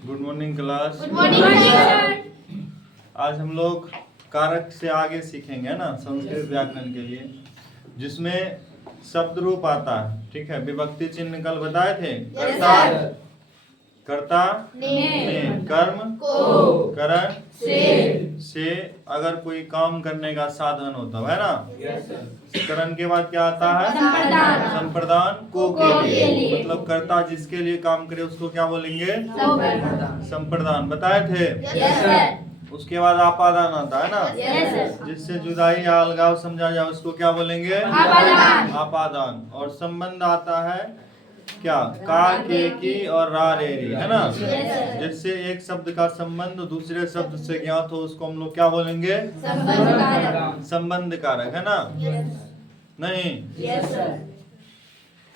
Good morning class. Good morning sir. आज हम लोग कारक से आगे सीखेंगे ना संस्कृत व्याकरण के लिए, जिसमें शब्द रूप आता है। ठीक है, विभक्ति चिन्ह कल बताए थे। कर्ता, कर्ता ने, कर्म को, करण से अगर कोई काम करने का साधन होता है ना। करण के बाद क्या आता है? संप्रदान। संप्रदान को के लिए। मतलब कर्ता जिसके लिए काम करे उसको क्या बोलेंगे? संप्रदान। संप्रदान बताए थे। Yes sir. उसके बाद आपादान आता है ना, यस सर। जिससे जुदाई या अलगाव समझा जाए उसको क्या बोलेंगे? आपादान। आपादान। और संबंध आता है क्या? का, के, की और रा, रे, री, है ना। जिससे एक शब्द का संबंध दूसरे शब्द से ज्ञात हो उसको हम लोग क्या बोलेंगे? संबंध कारक। संबंध कारक, है ना। नहीं, यस सर।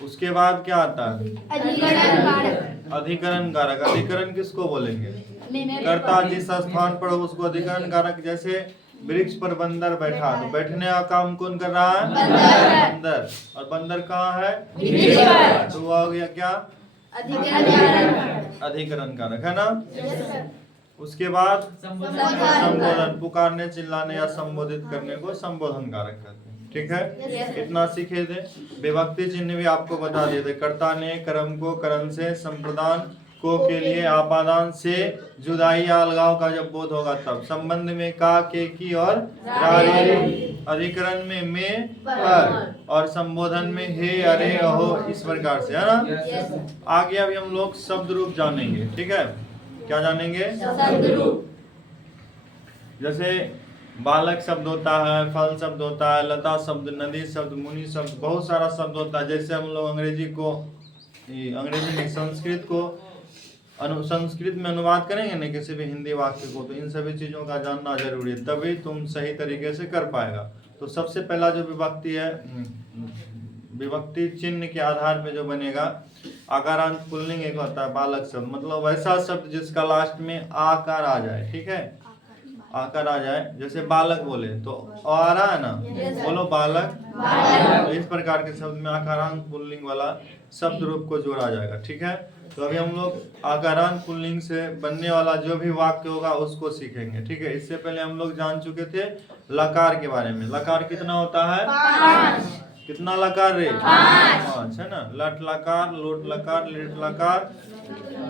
उसके बाद क्या आता है? अधिकरण कारक। अधिकरण कारक। अधिकरण किसको बोलेंगे? कर्ता जिस स्थान पर हो उसको अधिकरण कारक। जैसे वृक्ष पर बंदर बैठा, तो बैठने का काम कौन कर रहा है? बंदर। और बंदर कहाँ है? तो वो हो गया क्या? अधिकरण कारक, है ना। उसके बाद संबोधन, पुकारने, चिल्लाने या संबोधित करने को संबोधन कारक कहते हैं। ठीक है, इतना सीखे थे। विभक्ति चिन्ह भी आपको बता दिए थे। कर्ता ने, कर्म को, करण से, संप्रदान को के लिए, आपादान से, जुदाई या अलगाव का जब बोध होगा तब, संबंध में का, के, की और रा, रे, अधिकरण में पर, और संबोधन में हे, अरे, अहो, इस प्रकार से, है ना। आगे अभी हम लोग शब्द रूप जानेंगे। ठीक है, क्या जानेंगे? शब्द रूप। जैसे बालक शब्द होता है, फल शब्द होता है, लता शब्द, नदी शब्द, मुनि शब्द, बहुत सारा शब्द होता है। जैसे हम लोग अंग्रेजी में संस्कृत को संस्कृत में अनुवाद करेंगे ना किसी भी हिंदी वाक्य को, तो इन सभी चीजों का जानना जरूरी है, तभी तुम सही तरीके से कर पाएगा। तो सबसे पहला जो विभक्ति है, विभक्ति चिन्ह के आधार पे जो बनेगा, आकारांत पुल्लिंग एक होता है बालक शब्द, मतलब वैसा शब्द जिसका लास्ट में आकार आ जाए। ठीक है, आकार आ जाए। जैसे बालक बोले तो आ रहा है ना, बोलो बालक। तो इस प्रकार के शब्द में आकारांत पुल्लिंग वाला शब्द रूप को जोड़ा जाएगा। ठीक है, तो अभी हम लोग आकारांत पुल्लिंग से बनने वाला जो भी वाक्य होगा उसको सीखेंगे। ठीक है, इससे पहले हम लोग जान चुके थे लकार के बारे में। लकार कितना होता है? 5। कितना लकार रे? 5, है ना। लट लकार, लोट लकार, लिट लकार,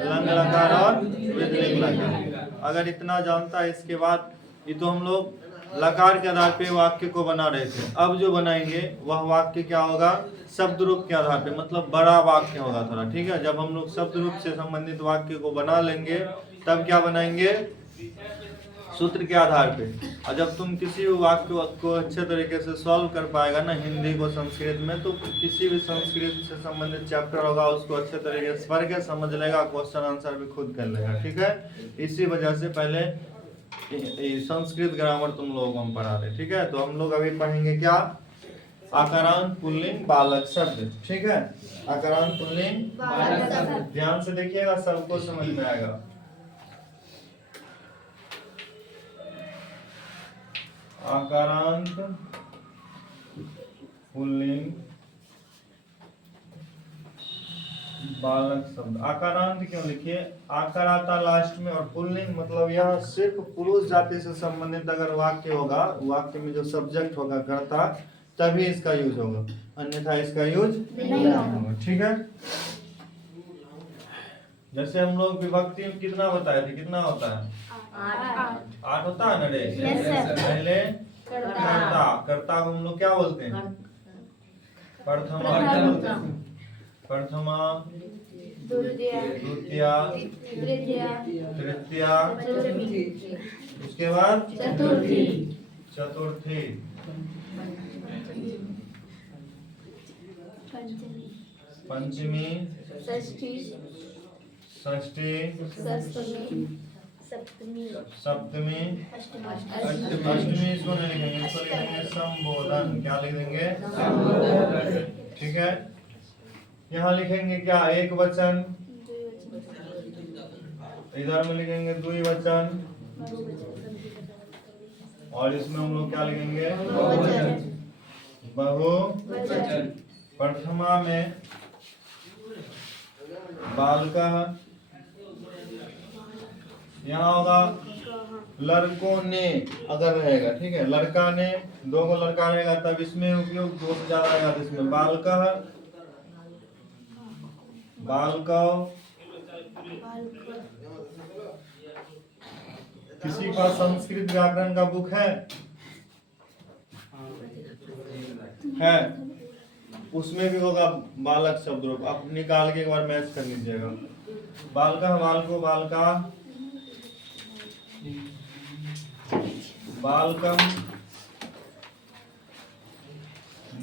लंग लकार और वृद्धलिंग लकार। अगर इतना जानता है, इसके बाद ये तो हम लोग लकार के आधार पे वाक्य को बना रहे थे। अब जो बनाएंगे वह वाक्य क्या होगा? शब्द रूप के आधार पे, मतलब बड़ा वाक्य होगा थोड़ा। ठीक है, जब हम लोग शब्द रूप से संबंधित वाक्य को बना लेंगे तब क्या बनाएंगे? सूत्र के आधार पे। और जब तुम किसी भी वाक्य को अच्छे तरीके से सॉल्व कर पाएगा ना, हिंदी को संस्कृत में, तो किसी भी संस्कृत से संबंधित चैप्टर होगा उसको अच्छे तरीके से पढ़ के समझ लेगा, क्वेश्चन आंसर भी खुद कर लेगा। ठीक है, इसी वजह से पहले संस्कृत ग्रामर तुम लोगों को हम पढ़ा रहे। ठीक है, तो हम लोग अभी पढ़ेंगे क्या? आकारांत पुल्लिंग बालक शब्द। ठीक है, आकारांत पुल्लिंग बालक शब्द। ध्यान से देखिएगा, सबको समझ में आएगा। आकारांत पुल्लिंग बालक शब्द। आकारांत क्यों लिखिए? आकार आता लास्ट में, और पुल्लिंग मतलब यह सिर्फ पुरुष जाति से संबंधित अगर वाक्य होगा, वाक्य में जो सब्जेक्ट होगा कर्ता, तभी इसका यूज होगा, अन्यथा इसका यूज नहीं होगा। ठीक है, जैसे हम लोग विभक्ति में कितना बताए थे? कितना होता है? 8 होता है ना रे। पहले कर्ता, कर्ता को हम लोग क्या बोलते हैं? प्रथमा, प्रथमा, द्वितीया, तृतीया, उसके बाद चतुर्थी, पंचमी, षष्ठी, सप्तमी, अष्टमी। इसको नहीं लिखेंगे, इसको लिखेंगे संबोधन। क्या लिख देंगे? ठीक है, यहाँ लिखेंगे क्या? एक वचन, इधर में लिखेंगे द्विवचन, और इसमें हम लोग क्या लिखेंगे? बहुवचन। प्रथमा में बालकः, यहाँ होगा लड़कों ने अगर रहेगा, ठीक है, लड़का ने, दो को लड़का रहेगा तब इसमें उपयोग दो से ज्यादा रहेगा, तो इसमें बालकः, बालकौ। किसी का संस्कृत व्याकरण का बुक है? उसमें भी होगा बालक शब्द रूप, आप निकाल के एक बार मैच कर लीजिएगा। बालकः, बालको, बालका, बालकम,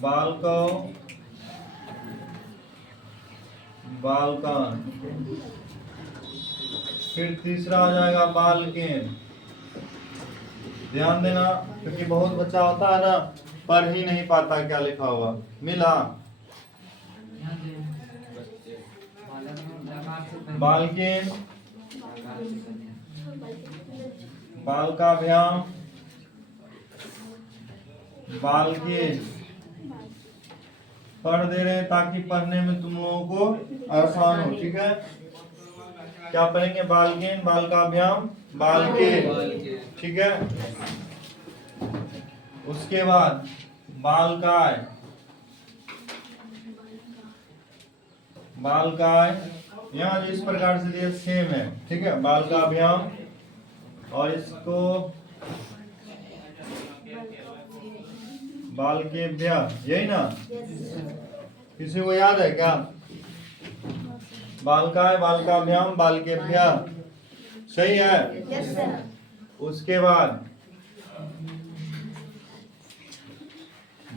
बालकौ, बालकान। फिर तीसरा आ जाएगा बालकेन। ध्यान देना, क्योंकि बहुत बच्चा होता है ना, पढ़ ही नहीं पाता क्या लिखा हुआ। मिला? बालकेन, बालकाभ्याम, बालके। पढ़ दे रहे हैं ताकि पढ़ने में तुम लोगों को आसान हो, ठीक है। क्या पढ़ेंगे? बालकेन, बालकाभ्याम, बालके, ठीक है। उसके बाद बालकाय, बालकाय यहाँ जो इस प्रकार से दिया सेम है, ठीक है। बालकाभ्याम और इसको बालकेभ्य, यही ना? किसी को याद है क्या? बालकाय, बालकाभ्याम, बालकेभ्य, सही है। उसके बाद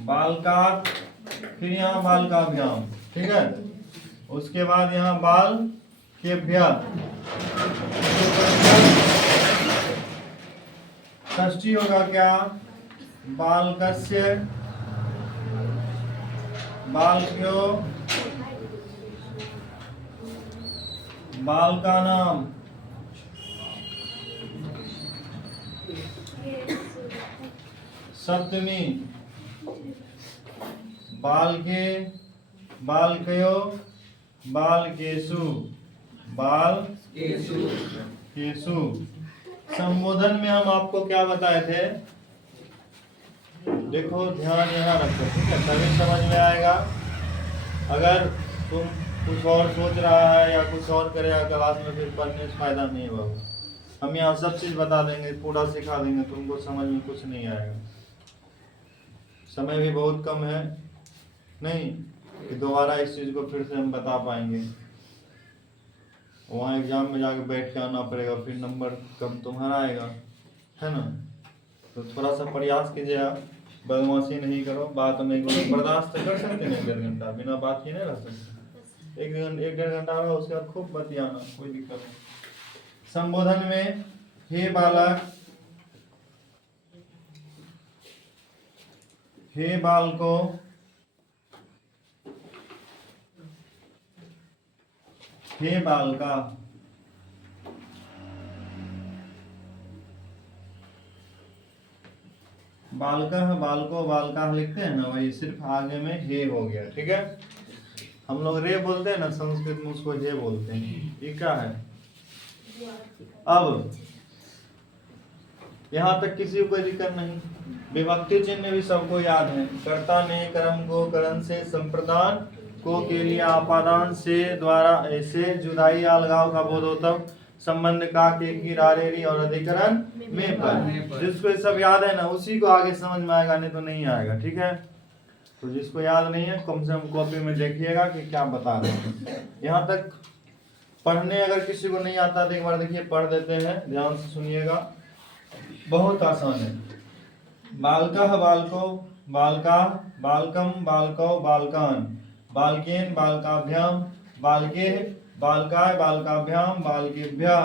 बालकात, फिर यहाँ बालकाभ्याम, ठीक है। उसके बाद यहाँ बाल केभ्य, षष्ठी होगा क्या? बालकस्य, बालक्यो, बालकानाम। सप्तमी बालके, बालकयो, बालकेशु, बालकेशु। संबोधन में हम आपको क्या बताए थे? देखो ध्यान यहाँ रखो, ठीक है, तभी समझ में आएगा। अगर तुम कुछ और सोच रहा है या कुछ और करेगा क्लास में, फिर पढ़ने से फायदा नहीं होगा। हम यहाँ सब चीज बता देंगे, पूरा सिखा देंगे, तुमको समझ में कुछ नहीं आएगा। समय भी बहुत कम है, नहीं कि दोबारा इस चीज को फिर से हम बता पाएंगे। वहाँ एग्जाम में जाके बैठ के आना पड़ेगा, फिर नंबर कम तुम्हारा आएगा, है ना। तो थोड़ा सा प्रयास कीजिए आप, बदमाशी नहीं करो। बात में बर्दाश्त कर सकते हैं, 1.5 घंटा बिना बात ही नहीं रह सकते। 1-1.5 घंटा रहा, उसके बाद खूब बतियाना, कोई दिक्कत नहीं। संबोधन में हे बालक, हे बालको, हे बालका। बालकः, बालको, बालका लिखते हैं ना, वही सिर्फ आगे में हे हो गया, ठीक है। हम लोग रे बोलते हैं ना संस्कृत में, उसको हे बोलते हैं। ये क्या है? अब यहाँ तक किसी को कोई दिक्कत नहीं। विभक्ति चिन्ह भी सबको याद है। कर्ता ने कर्म को करण से, संप्रदान को के लिए आपादान से, द्वारा ऐसे जुदाई अलगाव का बोध हो, तब संबंध का के रारेरी और अधिकरण में पर। जिसको ये सब याद है ना, उसी को आगे समझ में आएगा, नहीं तो नहीं आएगा, ठीक है। तो जिसको याद नहीं है, कम से कम कॉपी में देखिएगा कि क्या बता रहे हैं। यहाँ तक पढ़ने अगर किसी को नहीं आता तो एक बार देखिए, पढ़ देते हैं, ध्यान से सुनिएगा, बहुत आसान है। बालकः, बालको, बालका, बालकम, बालकौ, बालकान, बालकेन, बालकाभ्याम, बालके, बालकाय, बालकाभ्याम, बालकेभ्यः,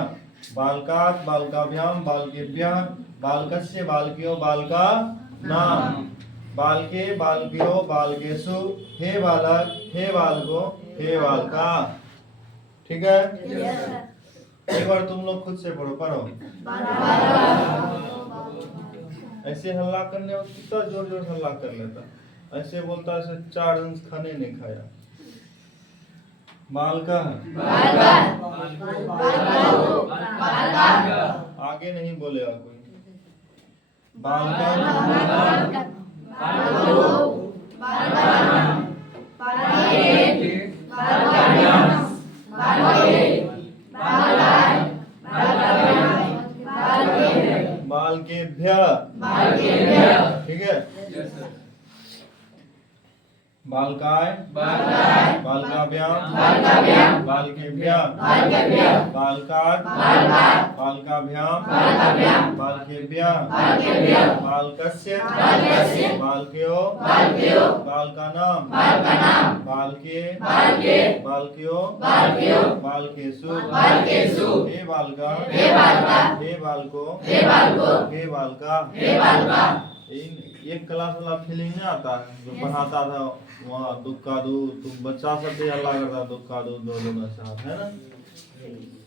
बालकात्, बालकाभ्याम, बालकेभ्यः, बालकस्य, बालक्यो, बालकानां, बालके, बालक्यो, बालकेषु, हे बालक, हे बालको, हे बालका, ठीक है। एक बार तुम लोग खुद से पढ़ो। ऐसे हल्ला करने में कितना जोर जोर हल्ला कर लेता, ऐसे बोलता है 4 दिन खाने नहीं खाया। बालका, आगे नहीं बोलेगा कोई। बालकन, बालकेभ्य, ठीक है। बालकाय, बालकाभ्याम, बालकेभ्यः, बालकात्, बालकाभ्याम, बालकेभ्यः, बालकस्य, बालकयोः, बालकानां, बालके, बालकयोः, बालकेषु, हे बालका, हे बालको, हे बालका। एक क्लास वाला फीलिंग नहीं आता है जो पढ़ाता था वहाँ दुक्का दू, तुम बच्चा सब भी हल्ला करता दुक्का दू दो साथ, है ना।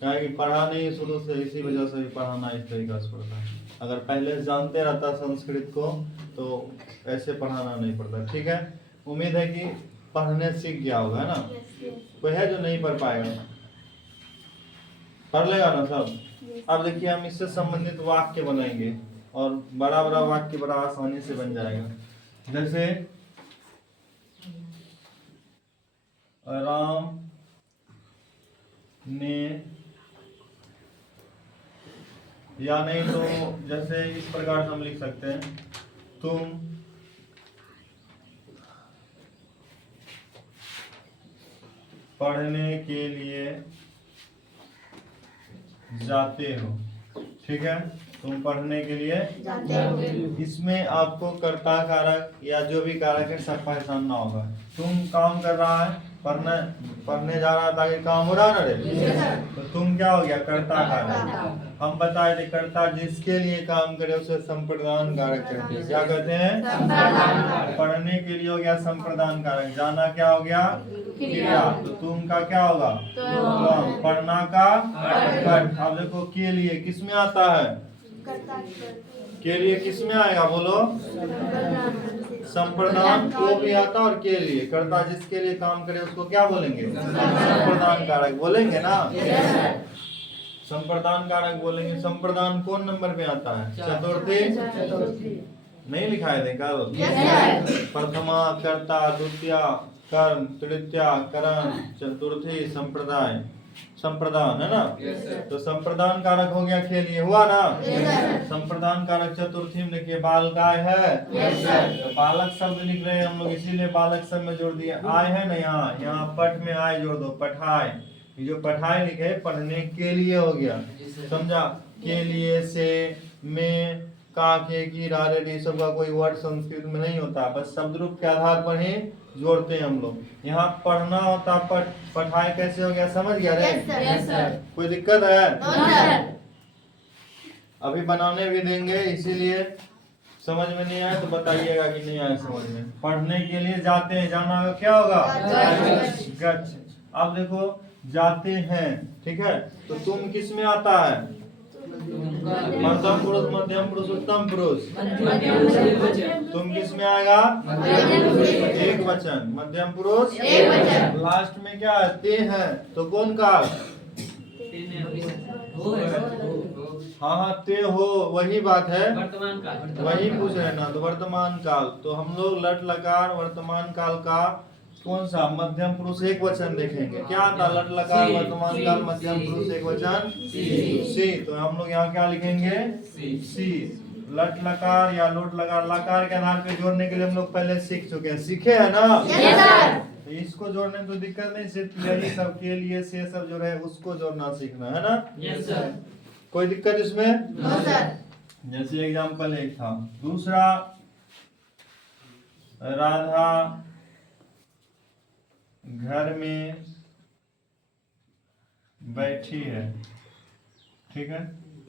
क्या कि पढ़ा नहीं शुरू से, इसी वजह से भी पढ़ाना इस तरीका से पड़ता है। अगर पहले से जानते रहता संस्कृत को तो ऐसे पढ़ाना नहीं पड़ता, ठीक है। उम्मीद है कि पढ़ने सीख गया होगा, है ना। कोई है जो नहीं पढ़ पाएगा, पढ़ लेगा ना सब। अब देखिए हम इससे संबंधित वाक्य बनाएंगे और बड़ा बड़ा वाक्य बड़ा आसानी से बन जाएगा। जैसे राम ने, या नहीं तो जैसे इस प्रकार से हम लिख सकते हैं, तुम पढ़ने के लिए जाते हो, ठीक है। तुम पढ़ने के लिए जाते हो। इसमें आपको कर्ता कारक या जो भी कारक है सब पहचानना होगा। तुम काम कर रहा है, पढ़ने जा रहा है ताकि काम हो रहा है ना रे, तो तुम क्या हो गया, कर्ता कारक। हम बताए थे कर्ता जिसके लिए काम करे उसे संप्रदान कारक कहते हैं। क्या कहते हैं, पढ़ने के लिए हो गया संप्रदान कारक, जाना क्या हो गया क्रिया, तो तुम का क्या होगा तुम, पढ़ना का कर्त। अब देखो के लिए किस में आता है, के लिए किस में आएगा बोलो, संप्रदान को भी आता और के लिए, कर्ता जिसके लिए काम करे उसको क्या बोलेंगे, संप्रदान कारक बोलेंगे ना। संप्रदान कारक बोलेंगे। संप्रदान कौन नंबर पे आता है, चतुर्थी। नहीं लिखा है देखा, प्रथमा कर्ता, द्वितीया कर्म, तृतीया करण, चतुर्थी संप्रदाय, संप्रदान, है ना। तो संप्रदान कारक हो गया के लिए, हुआ ना। संप्रदान कारक चतुर्थी में देखिए बालकाय है, तो बालक शब्द लिख रहे हैं हम लोग, इसीलिए बालक शब्द में जोड़ दिया। आय है ना, यहाँ पठ में आय जोड़ दो, पठाए। ये जो पढ़ाई लिखे पढ़ने के लिए हो गया, समझा। के लिए, से, में, का, के, की, रे सब का कोई वर्ड संस्कृत में नहीं होता, बस शब्द रूप के आधार पर ही जोड़ते हैं हम लोग। यहाँ पढ़ना होता, पढ़ाई कैसे हो गया, समझ गया रे। कोई दिक्कत है, अभी बनाने भी देंगे, इसीलिए समझ में नहीं आया तो बताइएगा कि नहीं आया समझ में। पढ़ने के लिए जाते हैं, जाना क्या होगा, गच्छ। अब देखो जाते हैं, ठीक है। तो तुम किस में आता है, मध्यम पुरुष, मध्यम पुरुष, उत्तम पुरुष। तुम किस में आएगा, एक वचन, मध्यम पुरुष एक वचन। लास्ट में क्या है, ते हैं, तो कौन काल, हाँ ते हो, वही बात है, वही पूछ रहे ना। तो वर्तमान काल, तो हम लोग लट लकार वर्तमान काल का कौन सा, मध्यम पुरुष एक वचन देखेंगे। क्या था, लट लकार वर्तमान काल मध्यम पुरुष एक वचन सी। तो हम लोग यहाँ क्या लिखेंगे, सी। लट लकार या लोट लकार, लकार के आधार पे जोड़ने के लिए हम लोग पहले सीख चुके हैं, सीखे है ना। तो इसको जोड़ने में तो दिक्कत नहीं, सिर्फ यही सब के लिए से सब जो है उसको जोड़ना सीखना है ना। कोई दिक्कत इसमें, जैसे एग्जाम्पल एक था। दूसरा, राधा घर में बैठी है, ठीक है।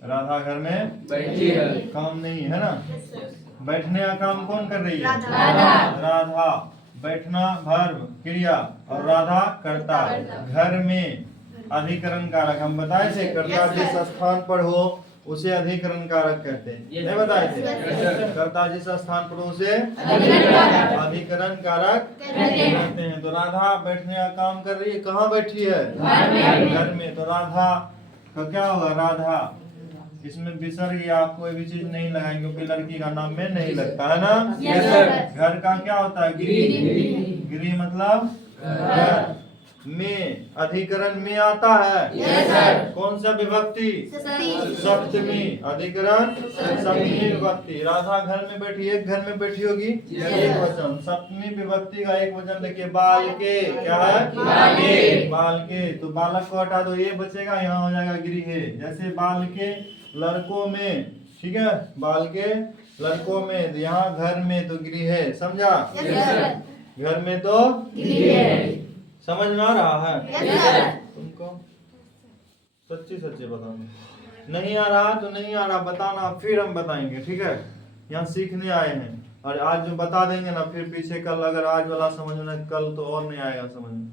राधा घर में बैठी है, काम नहीं है ना। बैठने का काम कौन कर रही है, राधा। बैठना वर्ब क्रिया और राधा कर्ता। घर में अधिकरण कारक, हम बताए थे कर्ता जिस स्थान पर हो उसे अधिकरण कारक कहते हैं, नहीं बताए थे। कर्ता जिस स्थान पर उसे अधिकरण कारक कहते हैं। तो राधा बैठने का काम कर रही है, कहाँ बैठी है, घर में। तो राधा का क्या होगा, राधा इसमें विसर्ग या कोई भी चीज नहीं लगाएंगे क्योंकि लड़की का नाम में नहीं लगता है ना। Yes, sir. घर का क्या होता है? गृह। गृह मतलब घर। में अधिकरण में आता है। Yes, sir. कौन सा विभक्ति? सप्तमी। अधिकरण सप्तमी विभक्ति। राधा घर में बैठी, एक घर में बैठी होगी, एक वचन। सप्तमी विभक्ति का एक वचन देखिए, बाल के। क्या है? बाल के। बाल के। तो बालक को हटा दो, ये बचेगा, यहाँ हो जाएगा गृह। जैसे बाल के लड़कों में, ठीक है, बाल के लड़कों में, यहाँ घर में तो गृह है, समझा? Yes, sir. घर में तो गृह। समझ में आ रहा है? Yes, sir. तुमको सच्ची सच्ची बताना, नहीं आ रहा तो नहीं आ रहा बताना, फिर हम बताएंगे, ठीक है? यहाँ सीखने आए हैं और आज जो बता देंगे ना, फिर पीछे कल अगर आज वाला समझना कल तो और नहीं आएगा समझ में,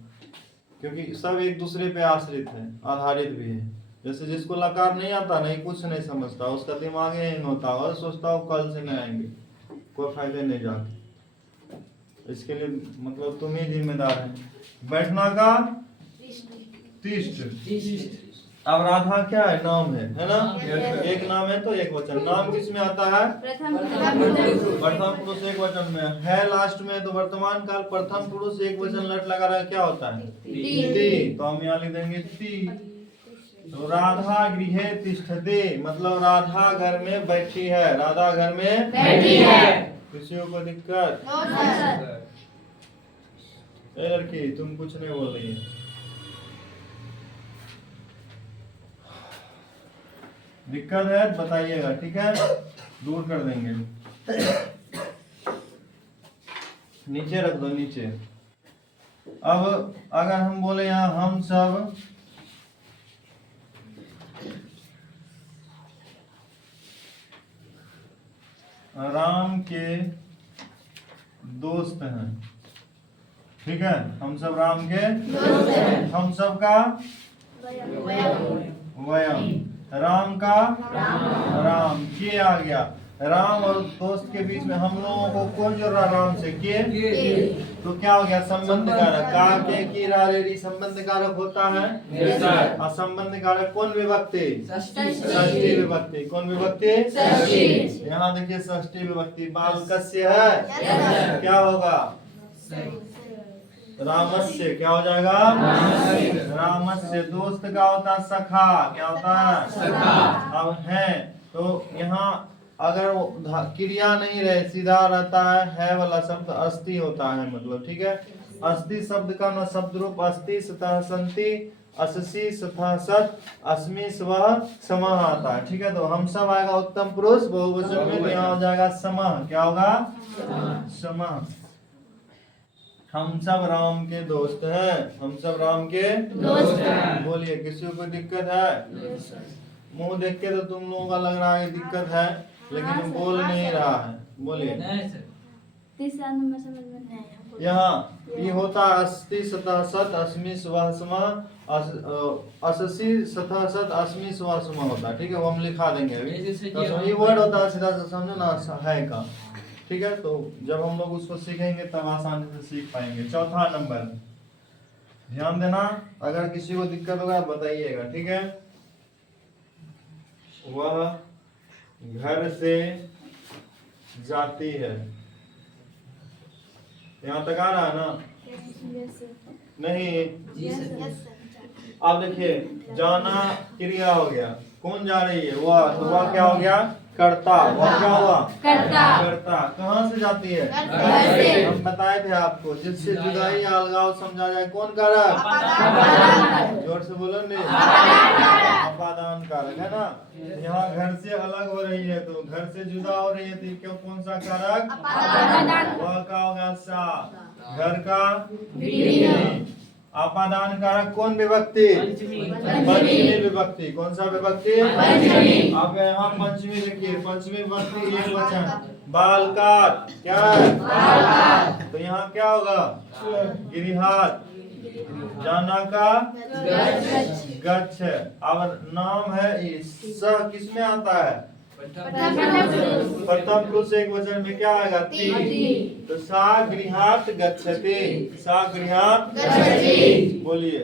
क्योंकि सब एक दूसरे पे आश्रित है, आधारित भी है। जैसे जिसको लकार नहीं आता, नहीं कुछ नहीं समझता, उसका दिमाग नहीं होता और सोचता हो कल से नहीं आएंगे, कोई फायदे नहीं जाते। इसके लिए मतलब तुम ही जिम्मेदार है। बैठना का तिष्ठ। अब राधा क्या है? नाम है ना? एक नाम है तो एक वचन। नाम किस में आता है? प्रथम प्रथम पुरुष एक वचन में है लास्ट में, तो वर्तमान काल प्रथम पुरुष एक वचन लट लगा रहा है, क्या होता है? ती। तो हम यहाँ लिख देंगे ती। तो राधा गृहे तिष्ठते मतलब राधा घर में बैठी है, राधा घर में बैठी है। किसी को दिक्कत? No, sir. ए लड़की तुम कुछ नहीं बोल रही है। दिक्कत है बताइएगा, ठीक है? दूर कर देंगे। नीचे रख दो, नीचे। अब अगर हम बोले यहाँ हम सब राम के दोस्त हैं, ठीक है? हम सब राम के दोस्त हैं। हम सब का वयम। वयम, राम का राम के आ गया। राम और दोस्त के बीच में हम लोगों को कौन जोड़ रहा? राम से के। तो क्या हो गया? संबंध कारक। का के की री संबंध कारक होता है। और संबंध कारक कौन विभक्ति? षष्ठी विभक्ति। कौन विभक्ति? षष्ठी। यहाँ देखिए षष्ठी विभक्ति। बाल कस्य है, क्या होगा? रामस्य। क्या हो जाएगा? रामस्य। दोस्त का होता है सखा। क्या होता है? अब है तो यहाँ अगर क्रिया नहीं रहे, सीधा रहता है वाला शब्द अस्ति होता है, मतलब ठीक है? अस्ति शब्द का न शब्द रूप अस्ति सतः संति अससी सतः सत अस्मि स्वः समः आता है, ठीक है? तो हम सब आएगा उत्तम पुरुष बहुवचन में, तो यहाँ हो जाएगा समः। क्या होगा? समः। हम सब राम के दोस्त हैं। हम सब राम के दोस्त हैं। बोलिए, किसी को दिक्कत है? मुंह देख के तो तुम लोगों का लग रहा है दिक्कत है, लेकिन बोल नहीं रहा है। बोलिए। तीसरा नंबर समझ में नहीं आया। यहाँ ये होता है अस्ति सतः सत अस्मि स्वः समः, अससी सतः सत अस्मि स्वः समः होता है, ठीक है? वो हम लिखा देंगे अभी। तो ये वर्ड होता है, सीधा सा समझो ना, है का, ठीक है? तो जब हम लोग उसको सीखेंगे तब आसानी से सीख पाएंगे। चौथा नंबर, ध्यान देना, अगर किसी को दिक्कत होगा बताइएगा, ठीक है? वह घर से जाती है। यहाँ तक आ रहा है ना? नहीं। अब देखिए, जाना क्रिया हो गया, कौन जा रही है? वह। तो वह क्या हो गया? करता। वह क्या हुआ? करता। करता। कहाँ से जाती है? घर से। हम बताए थे आपको, जिससे जुदाई या अलगाव समझा जाए, कौन कारक? जोर से बोलो नहीं। अपादान कारक है ना? यहाँ घर से अलग हो रही है तो घर से जुदा हो रही है तो क्यों, कौन सा कारक? वह का होगा सा। घर का आपादान कारक कौन विभक्ति? पंचमी विभक्ति। कौन सा विभक्ति? पंचमी। अब यहाँ पंचमी लिखिए, पंचमी विभक्ति एक वचन। बाल का क्या है? तो यहाँ क्या होगा? गिरिहात। जाना का गच्छ। अब नाम है स किस में आता है? प्रथम पुरुष एक वचन में क्या आएगा? ती। तो सा गृहात गच्छति। सा गृहात। बोलिए।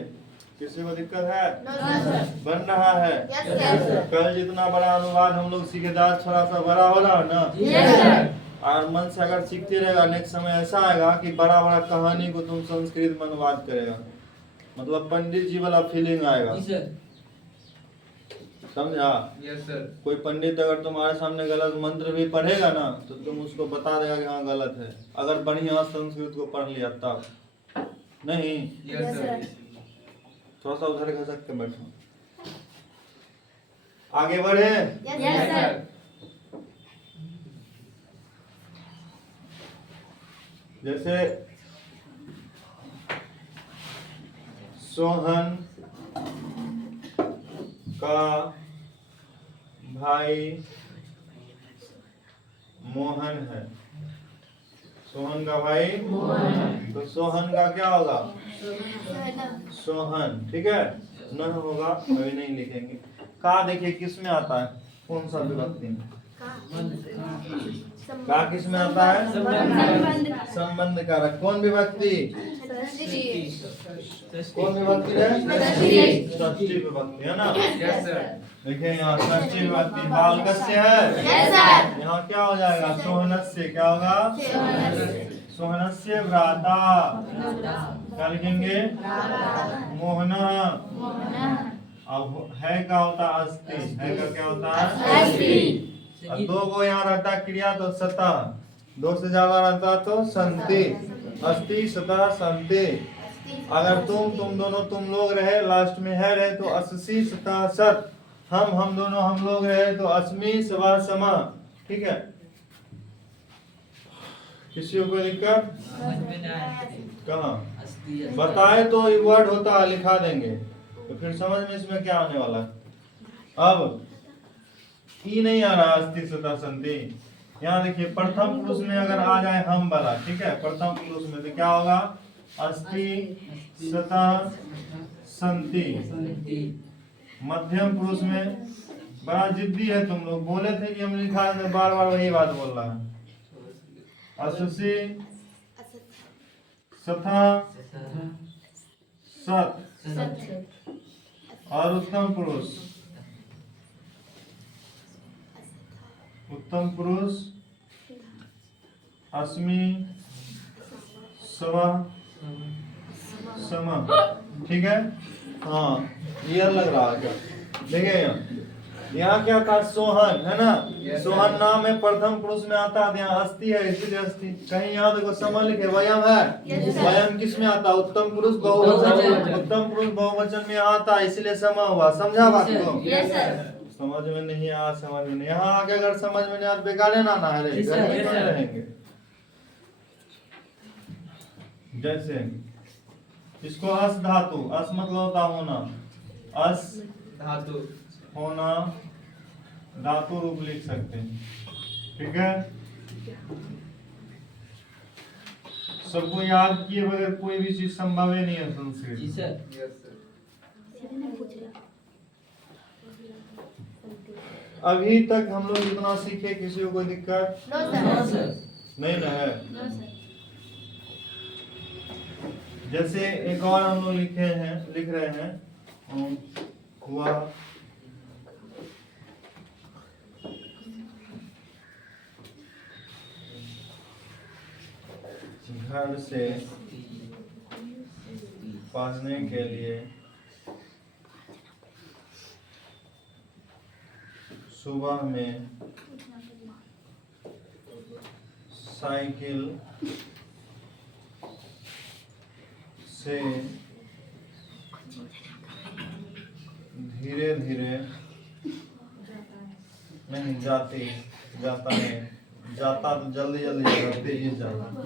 किसी को दिक्कत है? No sir. बन रहा है? Yes sir. कल जितना बड़ा अनुवाद हम लोग सीखे था थोड़ा सा बड़ा हो रहा है ना? Yes sir. और मन से अगर सीखते रहेगा नेक्स्ट समय ऐसा आएगा कि बड़ा बड़ा कहानी को तुम संस्कृत में अनुवाद करेगा, मतलब पंडित जी वाला फीलिंग आएगा। समझा? Yes sir. कोई पंडित अगर तुम्हारे सामने गलत मंत्र भी पढ़ेगा ना तो तुम उसको बता देगा कि हाँ गलत है, अगर बढ़िया संस्कृत को पढ़ लिया तब। नहीं? Yes sir. थोड़ा सा उधर खसक के बैठो, आगे बढ़े। Yes sir. जैसे सोहन का भाई मोहन है। सोहन का भाई तो सोहन का क्या होगा? सोहन। ठीक है, न होगा अभी नहीं लिखेंगे। का देखिए किस में आता है, कौन सा विभक्ति में? का किस में आता है? संबंध कारक। कौन विभक्ति? कौन विभक्ति है? षष्ठी विभक्ति है ना? Yes sir. देखिए यहाँ षष्ठी विभक्ति। बालकस्य है, यस सर। यहाँ क्या हो जाएगा? सोहनस्य। क्या होगा? सोहनस्य भ्राता। क्या लिखेंगे? मोहना। अब है क्या होता है? अस्ति। है का क्या होता है? अब दो को यहाँ रहता क्रिया तो सता, दो से ज्यादा रहता तो संति। अस्ति सता संति। अगर तुम दोनों तुम लोग रहे, लास्ट में है रहे तो अस्सी सता सत। हम दोनों हम लोग रहे तो अस्मि सवा समा। ठीक है, किसी को कोई दिक्कत? कहाँ बताए तो ये वर्ड होता है, लिखा देंगे तो फिर समझ में इसमें क्या आने वाला है। अब ई नहीं आ रहा अस्ति सता संति। यहाँ देखिए प्रथम पुरुष में अगर आ जाए हम वाला, ठीक है, प्रथम पुरुष में तो क्या होगा? अस्ति सता संति। मध्यम पुरुष में बड़ा जिद्दी है तुम लोग, बोले थे कि हम लिखा है, बार बार वही बात बोल रहा है। अस्सी सता सत। और उत्तम पुरुष, उत्तम पुरुष अस्मि सवा समा। ठीक है, हाँ क्लियर लग रहा है क्या? देखिए यहाँ क्या था? सोहन है ना? सोहन नाम है, प्रथम पुरुष में आता है, यहाँ अस्ति है इसलिए अस्ति। कहीं यहाँ देखो समा लिखे, वयम है। वयम किस में आता? उत्तम पुरुष बहुवचन। उत्तम पुरुष बहुवचन में आता है इसलिए समा हुआ। समझा बात को? समझ में नहीं आ, समझ में नहीं। यहाँ आगे अगर समझ में नहीं आ बेकार ना ना है, घर में क्यों रहेंगे? जैसे इसको अस धातु, अस मतलब होता होना, अस धातु होना धातु रूप लिख सकते हैं। ठीक है, सबको याद किए बगैर कोई भी चीज संभव ही नहीं है संस्कृत। Yes sir. अभी तक हम लोग जितना सीखे किसी को कोई दिक्कत नहीं ना है? जैसे एक और हम लोग लिख रहे हैं हुआ घर से पढ़ने के लिए सुबह में साइकिल से धीरे धीरे नहीं जाता है, जाता तो जल्दी जाता, तेजी जाता,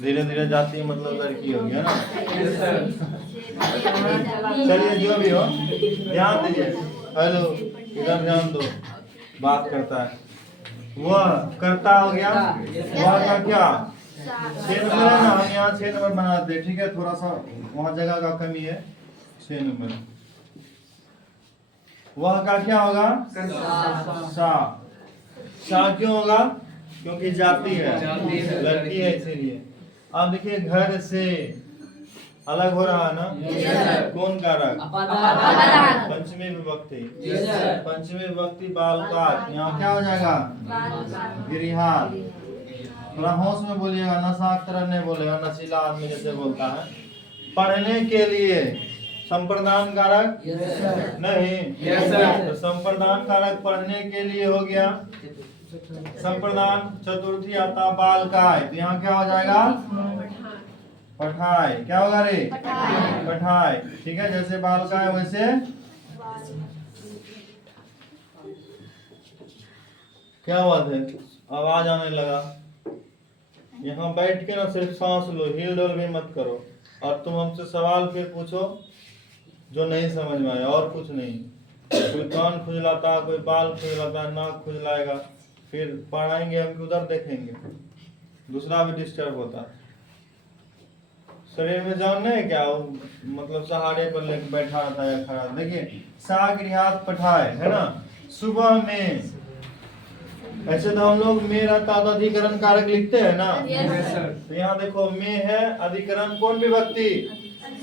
धीरे धीरे जाती है मतलब लड़की होगी, है ना? चलिए जो भी हो ध्यान दीजिए। हेलो, इधर ध्यान दो, बात करता है। वह करता हो गया, वह का क्या? 6 नंबर है ना, हम यहाँ 6 नंबर बनाते हैं। ठीक है, थोड़ा सा वहाँ जगह का कमी है। 6 नंबर वह का क्या होगा? सा क्यों होगा? क्योंकि जाती है, लड़की है इसीलिए। अब देखिए घर से अलग हो रहा है ना? Yes, sir. कौन कारक? अपादान। पंचमी विभक्ति। Yes, sir. पंचमी विभक्ति बालकार, यहाँ क्या हो जाएगा? गिरिहार। थोड़ा होश में बोलिएगा, नशा की तरह नहीं बोलेगा, नशीला आदमी जैसे बोलता है। पढ़ने के लिए संप्रदान कारक नहीं। Yes, sir. तो संप्रदान कारक पढ़ने के लिए हो गया। संप्रदान चतुर्थी आता बालकाय, तो यहाँ क्या हो जाएगा? पठाय। क्या होगा रे? पठाय। ठीक है, जैसे बालकाय वैसे क्या बात है, आवाज आने लगा। यहाँ बैठ के ना सिर्फ सांस लो, हिल डुल भी मत करो, और तुम हमसे सवाल फिर पूछो जो नहीं समझ में आया, और कुछ नहीं। कोई कान खुजलाता है, कोई बाल खुजलाता है, नाक खुजलाएगा, फिर पढ़ाएंगे हम उधर देखेंगे, दूसरा भी डिस्टर्ब होता है। शरीर में जान नहीं है क्या? मतलब सहारे पर लेके बैठा रहता है या खड़ा। देखिए सा गृहात पठाए है ना, सुबह में। ऐसे तो हम लोग मेरा अधिकरण कारक लिखते हैं ना। Yes, sir. तो यहाँ देखो में है, अधिकरण कौन विभक्ति?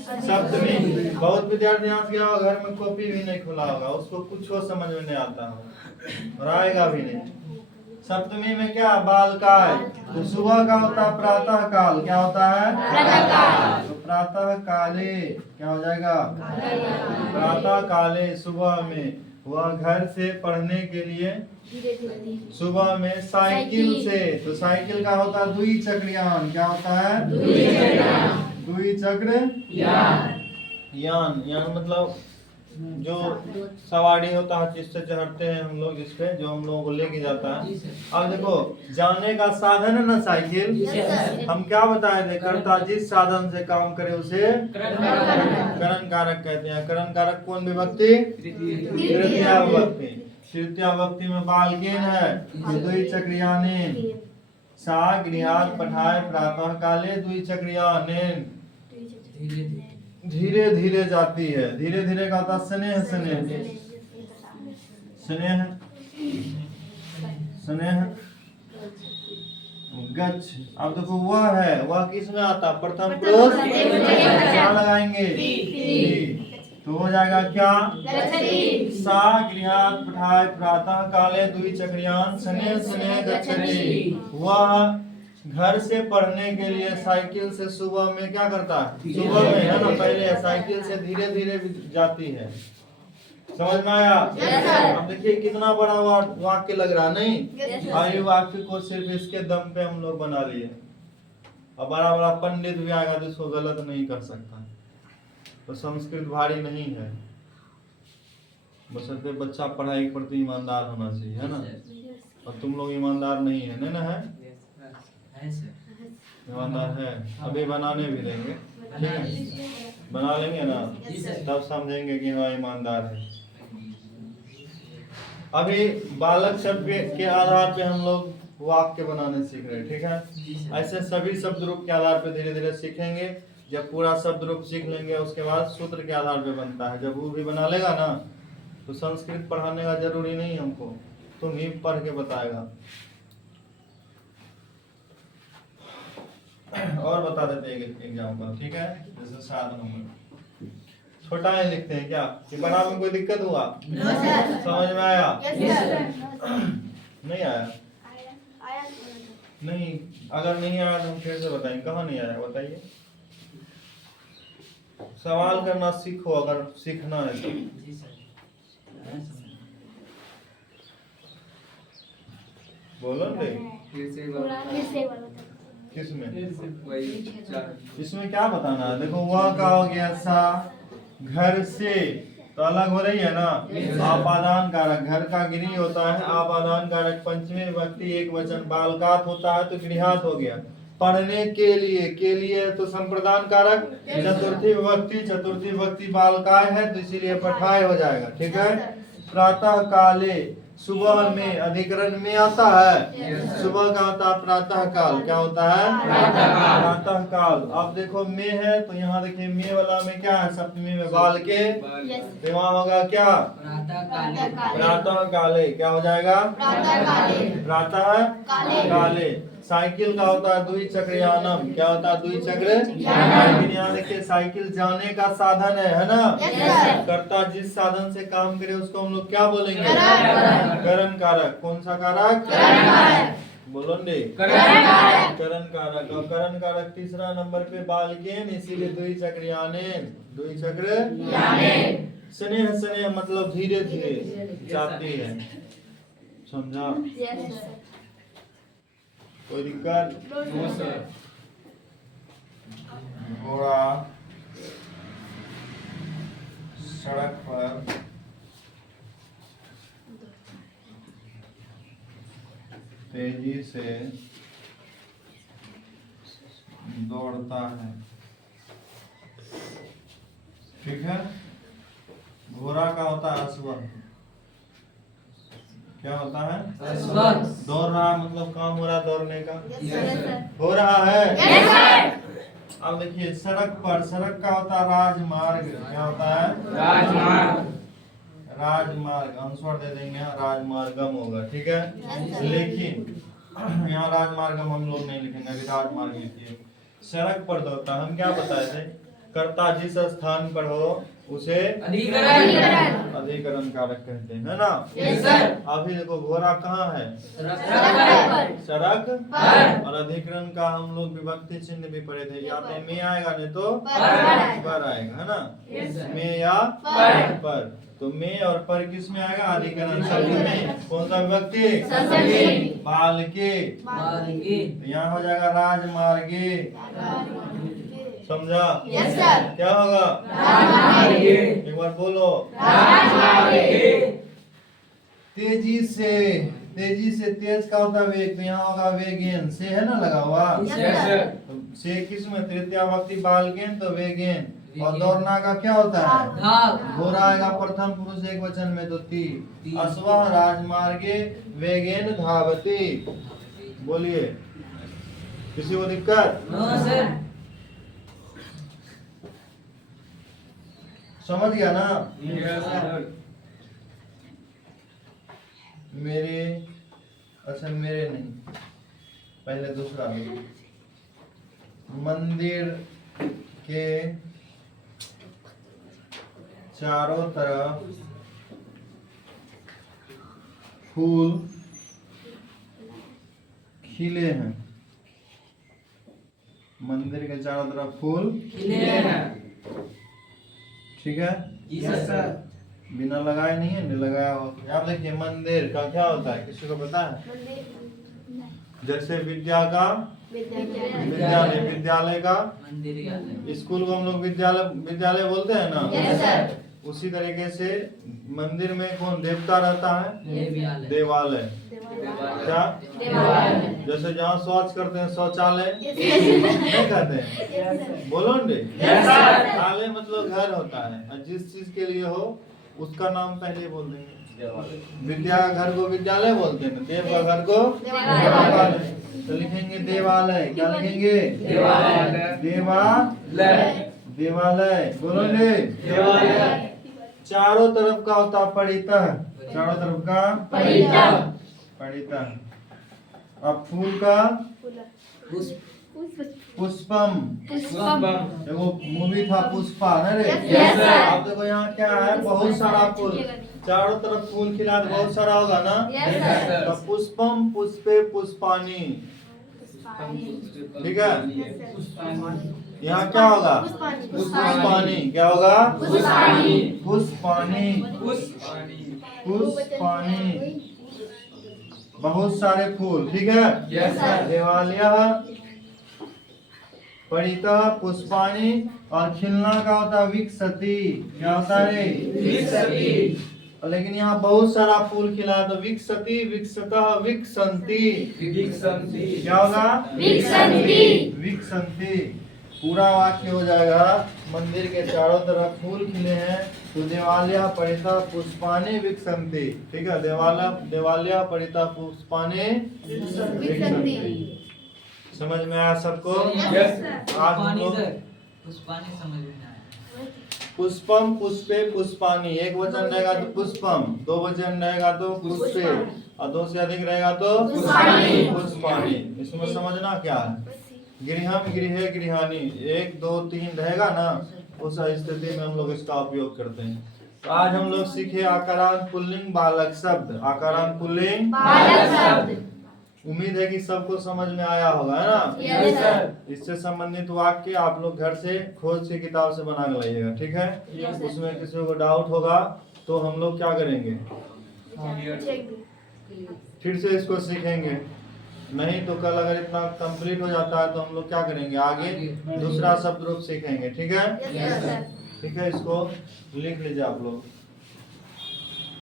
सप्तमी। बहुत विद्यार्थी यहाँ से गया होगा, घर में कॉपी भी नहीं खुला होगा, उसको कुछ समझ में नहीं आता हो और आएगा भी नहीं। सप्तमी में क्या? बालकाय। तो सुबह का होता है प्रातः काल। क्या होता है? प्रातःकाल। तो प्रातः काले क्या हो जाएगा? प्रातः काले, सुबह में। वह घर से पढ़ने के लिए सुबह में साइकिल से। तो साइकिल का होता है द्विचक्रियान। क्या होता है? द्विचक्र यान। यान मतलब जो सवारी होता है जिससे चढ़ते हैं हम लोग, जिसपे जो हम लोगों को लेके जाता है। अब देखो जाने का साधन है ना साइकिल। हम क्या बताए थे? कर्ता जिस साधन से काम करे उसे करण कारक कहते हैं। करण कारक कौन विभक्ति? तृतीया विभक्ति। तृतीया विभक्ति में बालकेन है, द्विचक्रियानेन। सा गृहात पठाय प्रातः काले द्विचक्रियानेन। धीरे धीरे जाती है। धीरे धीरे का होता स्नेह। स्नेह स्नेह स्नेह गच्छ। अब देखो वह है, वह किस में आता? प्रथम पुरुष। क्या लगाएंगे? तो हो जाएगा क्या? सा गृहात पठाय प्रातः काले द्विचक्रियान स्नेह स्नेह गच्छति। वह घर से पढ़ने के लिए साइकिल से सुबह में क्या करता है? सुबह में है ना, पहले साइकिल से धीरे धीरे जाती है। समझ में आया? अब देखिए कितना बड़ा वाक्य लग रहा नहीं? और ये वाक्य को सिर्फ इसके दम पे हम लोग बना लिए। अब बड़ा बड़ा पंडित भी आएगा तो इसको गलत नहीं कर सकता। तो संस्कृत भारी नहीं है, बशर्ते बच्चा पढ़ाई के प्रति ईमानदार होना चाहिए, है ना? और तुम लोग ईमानदार नहीं है, नहीं ना है? ईमानदार है। अभी बनाने भी देंगे, ठीक है? बना लेंगे ना, तब समझेंगे कि हाँ ईमानदार है। अभी बालक शब्द के आधार पे हम लोग वाक्य बनाने सीख रहे हैं, ठीक है? ऐसे सभी शब्द रूप के आधार पे धीरे धीरे सीखेंगे। जब पूरा शब्द रूप सीख लेंगे उसके बाद सूत्र के आधार पे बनता है। जब वो भी बना लेगा ना, तो संस्कृत पढ़ाने का जरूरी नहीं हमको, तुम ही पढ़ के बताएगा। और बता देते हैं एक एग्जाम्पल, ठीक है? जैसे 7 नंबर छोटा है लिखते हैं क्या? कि बनाने में कोई दिक्कत हुआ? समझ में आया? नहीं आया? नहीं, अगर नहीं आया तो हम फिर से बताएंगे। कहाँ नहीं आया बताइए? सवाल करना सीखो अगर सीखना है तो। बोलो किसमें? इसमें क्या बताना है? देखो वह का हो गया सा, घर से तो अलग हो रही है ना। आपादान कारक, घर का गिरी होता है आपादान कारक पंचमी विभक्ति एक वचन, बालकात होता है तो गृहात हो गया। पढ़ने के लिए तो संप्रदान कारक चतुर्थी विभक्ति बालकाय है तो इसीलिए पठाय हो जाएगा, ठीक है? प्रातः काले, सुबह में अधिकरण में आता है। सुबह का होता है प्रातः काल। क्या होता है? प्रातः काल। अब देखो में है तो यहाँ देखिए में वाला में क्या है? सप्तमी में बाल के, तो वहाँ होगा क्या? प्रातः काले। क्या हो जाएगा? प्रातः काले। साइकिल का होता है द्विचक्रयानम। क्या होता है? द्विचक्र। लेकिन यहाँ देखिए साइकिल जाने का साधन है ना। कर्ता जिस साधन से काम करे उसको हम लोग क्या बोलेंगे? करण कारक। कौन सा कारक? बोलो ने करण कारक। और करण कारक तीसरा नंबर पे बालकेन, इसीलिए द्विचक्रयानेन। द्विचक्र स्नेह। स्नेह मतलब धीरे धीरे जाती है। समझा? कोई दिक्कत? घोड़ा सड़क पर तेजी से दौड़ता है। ठीक है। घोड़ा का होता है अश्व। क्या होता है? दौड़ रहा है मतलब काम हो रहा है दौड़ने का। हो रहा है। अब देखिए सड़क पर, सड़क का होता है राजमार्ग। क्या होता है? राजमार्ग। आंसर दे देंगे, राजमार्गम होगा। ठीक है। लेकिन यहाँ राजमार्गम हम लोग नहीं लिखेंगे, अभी राजमार्ग लिखिए। सड़क पर दौड़ता, हम क्या बताए थे? कर्ता जिस स्थान पर हो उसे अधिकरण कारक कहते हैं, है ना? अभी देखो घोड़ा कहाँ है? सड़क पर। और अधिकरण का हम लोग विभक्ति चिन्ह भी पढ़े थे। या तो में आएगा नहीं तो पर आएगा, है ना? में या पर। तो में और पर किस में आएगा? अधिकरण शब्द में। कौन सा विभक्ति? बालके। यहाँ हो जाएगा राजमार्गे। समझा? क्या होगा? एक बार बोलो। तेजी से। तेजी से, तेज का होता है वेग, तो यहाँ होगा वेगेन। से है ना लगा हुआ? तो से किस में? तृतीया विभक्ति बालकेन, तो वेगेन। और दौड़ना का क्या होता है? घोड़ा आएगा प्रथम पुरुष एक वचन में, तो ती। अश्वः राजमार्गे वेगेन धावति। बोलिए, किसी को दिक्कत? समझ गया ना? मेरे, अच्छा मेरे नहीं, पहले दूसरा। मंदिर के चारों तरफ फूल खिले हैं। मंदिर के चारों तरफ फूल खिले हैं। ठीक है। बिना लगाए नहीं है, लगाया हो। आप देखिए मंदिर का क्या होता है, किसी को पता है? जैसे विद्या का विद्यालय, विद्यालय का स्कूल को हम लोग विद्यालय बोलते हैं ना। उसी तरीके से मंदिर में कौन देवता रहता है? देवालय। क्या? जैसे जहाँ शौच करते हैं शौचालय नहीं कहते हैं? बोलो ने। शौचालय मतलब घर होता है, और जिस चीज के लिए हो उसका नाम पहले बोल देंगे। विद्या का घर को विद्यालय बोलते हैं, देव का घर को देवालय। तो लिखेंगे देवालय। क्या लिखेंगे? देवालय। बोलो ने। चारों तरफ का होता परितः। चारों तरफ का परितः। अब फूल का पुष्पम। देखो मूवी था पुष्पा ना रे। अब देखो यहाँ क्या है? बहुत सारा फूल, चारों तरफ फूल खिला तो बहुत सारा होगा ना। तो पुष्पम पुष्पे पुष्पानी। ठीक है। यहाँ क्या होगा? पुष्पानी। क्या होगा? पुष्पानी। बहुत सारे फूल। ठीक है। देवालय परितः पुष्पानी। और खिलना का होता है विकसति। क्या होता है? लेकिन यहाँ बहुत सारा फूल खिला तो विकसति, विकसतः, विकसंति। क्या होगा? विकसंति। पूरा वाक्य हो जाएगा। मंदिर के चारों तरफ फूल खिले हैं, तो देवालय परितः पुष्पानि विकसंति। ठीक है। देवालय परितः पुष्पानि विकसंति। समझ में आया सबको? आज हम लोग पुष्पानी समझ में आया। पुष्पम पुष्पे पुष्पानी, एक वचन रहेगा तो पुष्पम, दो वचन रहेगा तो पुष्पे, और दो से अधिक रहेगा तो पुष्पानी। पुष्पानी। इसमें समझना क्या है, गृहम गृहे गृहानी, एक दो तीन रहेगा ना, उस स्थिति में हम लोग इसका उपयोग करते हैं। तो आज हम लोग सीखे आकारांत पुल्लिंग बालक शब्द, आकारांत पुल्लिंग बालक शब्द। उम्मीद है कि सबको समझ में आया होगा, है ना। Yes sir. इससे संबंधित वाक्य आप लोग घर से खोज की किताब से बना के लाइएगा, ठीक है। Yes, sir. उसमें किसी को डाउट होगा तो हम लोग क्या करेंगे, फिर से इसको सीखेंगे। नहीं तो कल अगर इतना कंप्लीट हो जाता है तो हम लोग क्या करेंगे, आगे दूसरा शब्द रूप सीखेंगे, ठीक है। Yes sir. ठीक है, इसको लिख लीजिए आप लोग।